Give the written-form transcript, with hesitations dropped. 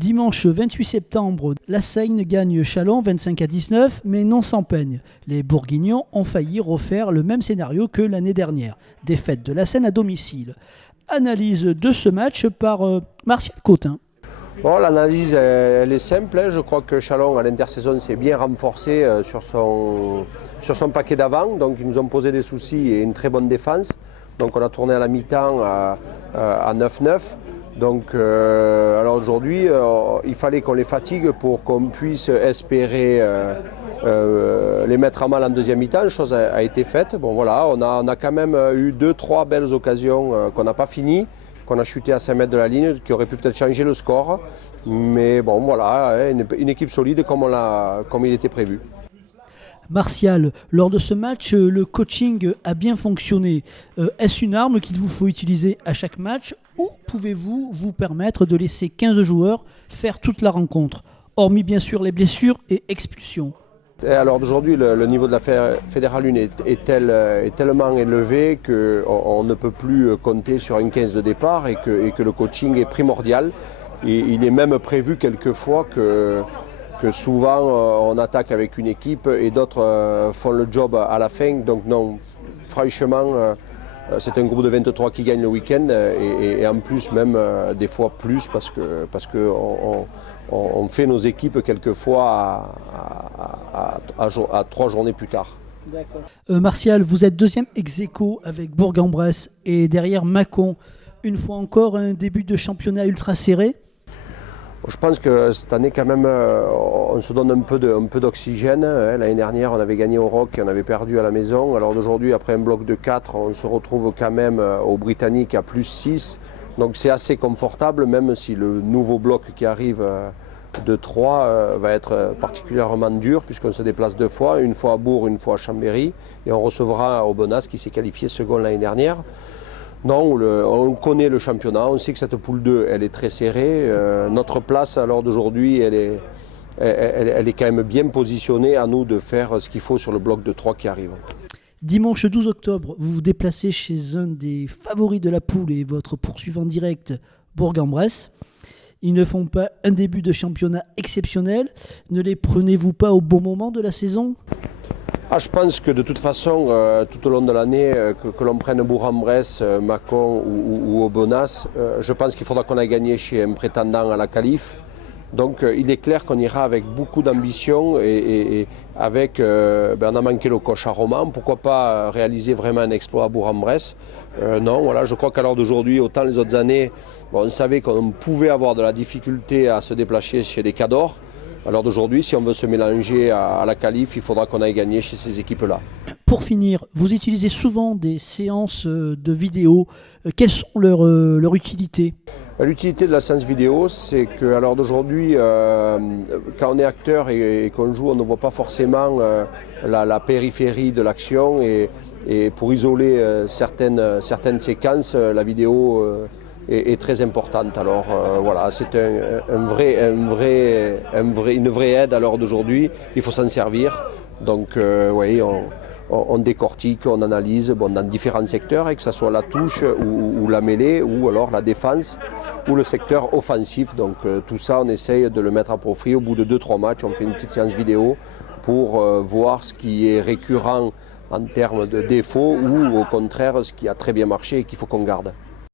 Dimanche 28 septembre, la Seigne gagne Châlons 25-19, mais non sans peine. Les Bourguignons ont failli refaire le même scénario que l'année dernière. Défaite de la Seine à domicile. Analyse de ce match par Martial Cotin. Bon, l'analyse elle est simple. Je crois que Châlons à l'intersaison s'est bien renforcé sur son paquet d'avant. Donc ils nous ont posé des soucis et une très bonne défense. Donc on a tourné à la mi-temps à 9-9. Donc alors aujourd'hui il fallait qu'on les fatigue pour qu'on puisse espérer les mettre à mal en deuxième mi-temps. Chose a été faite. Bon voilà, on a quand même eu 2-3 belles occasions qu'on n'a pas finies, qu'on a chuté à 5 mètres de la ligne, qui aurait pu peut-être changer le score. Mais bon voilà, une équipe solide comme il était prévu. Martial, lors de ce match, le coaching a bien fonctionné. Est-ce une arme qu'il vous faut utiliser à chaque match ou pouvez-vous vous permettre de laisser 15 joueurs faire toute la rencontre, hormis bien sûr les blessures et expulsions? Alors d'aujourd'hui, le niveau de la Fédérale 1 est tellement élevé qu'on ne peut plus compter sur une 15 de départ et que le coaching est primordial. Et il est même prévu quelquefois que souvent on attaque avec une équipe et d'autres font le job à la fin. Donc non, franchement, c'est un groupe de 23 qui gagne le week-end et en plus même des fois plus parce que on fait nos équipes quelquefois à 3 journées plus tard. Martial, vous êtes deuxième ex-aequo avec Bourg-en-Bresse et derrière Mâcon. Une fois encore, un début de championnat ultra serré. Je pense que cette année, quand même, on se donne un peu d'oxygène. L'année dernière, on avait gagné au Rock et on avait perdu à la maison. Alors d'aujourd'hui, après un bloc de 4, on se retrouve quand même au Britannique à plus 6. Donc c'est assez confortable, même si le nouveau bloc qui arrive de 3 va être particulièrement dur, puisqu'on se déplace 2 fois, une fois à Bourg, une fois à Chambéry. Et on recevra Aubenas qui s'est qualifié second l'année dernière. Non, on connaît le championnat, on sait que cette poule 2, elle est très serrée. Notre place, à l'heure d'aujourd'hui, elle est quand même bien positionnée. À nous de faire ce qu'il faut sur le bloc de 3 qui arrive. Dimanche 12 octobre, vous vous déplacez chez un des favoris de la poule et votre poursuivant direct, Bourg-en-Bresse. Ils ne font pas un début de championnat exceptionnel. Ne les prenez-vous pas au bon moment de la saison ? Je pense que de toute façon, tout au long de l'année, que l'on prenne Bourg-en-Bresse, Mâcon ou Aubenas, je pense qu'il faudra qu'on aille gagner chez un prétendant à la qualif. Donc il est clair qu'on ira avec beaucoup d'ambition et avec, on a manqué le coche à Romans, pourquoi pas réaliser vraiment un exploit à Bourg-en-Bresse. Non, voilà, je crois qu'à l'heure d'aujourd'hui, autant les autres années, on savait qu'on pouvait avoir de la difficulté à se déplacer chez des cadors. À l'heure d'aujourd'hui, si on veut se mélanger à la qualif, il faudra qu'on aille gagner chez ces équipes-là. Pour finir, vous utilisez souvent des séances de vidéo. Quelles sont leur utilité ? L'utilité de la séance vidéo, c'est qu'à l'heure d'aujourd'hui, quand on est acteur et qu'on joue, on ne voit pas forcément la périphérie de l'action. Et pour isoler certaines séquences, la vidéo est très importante. Alors voilà, c'est une vraie aide à l'heure d'aujourd'hui. Il faut s'en servir. Donc oui, on décortique, on analyse dans différents secteurs, et que ce soit la touche ou la mêlée, ou alors la défense, ou le secteur offensif. Donc tout ça, on essaye de le mettre à profit. Au bout de 2-3 matchs, on fait une petite séance vidéo pour voir ce qui est récurrent en termes de défauts ou au contraire ce qui a très bien marché et qu'il faut qu'on garde.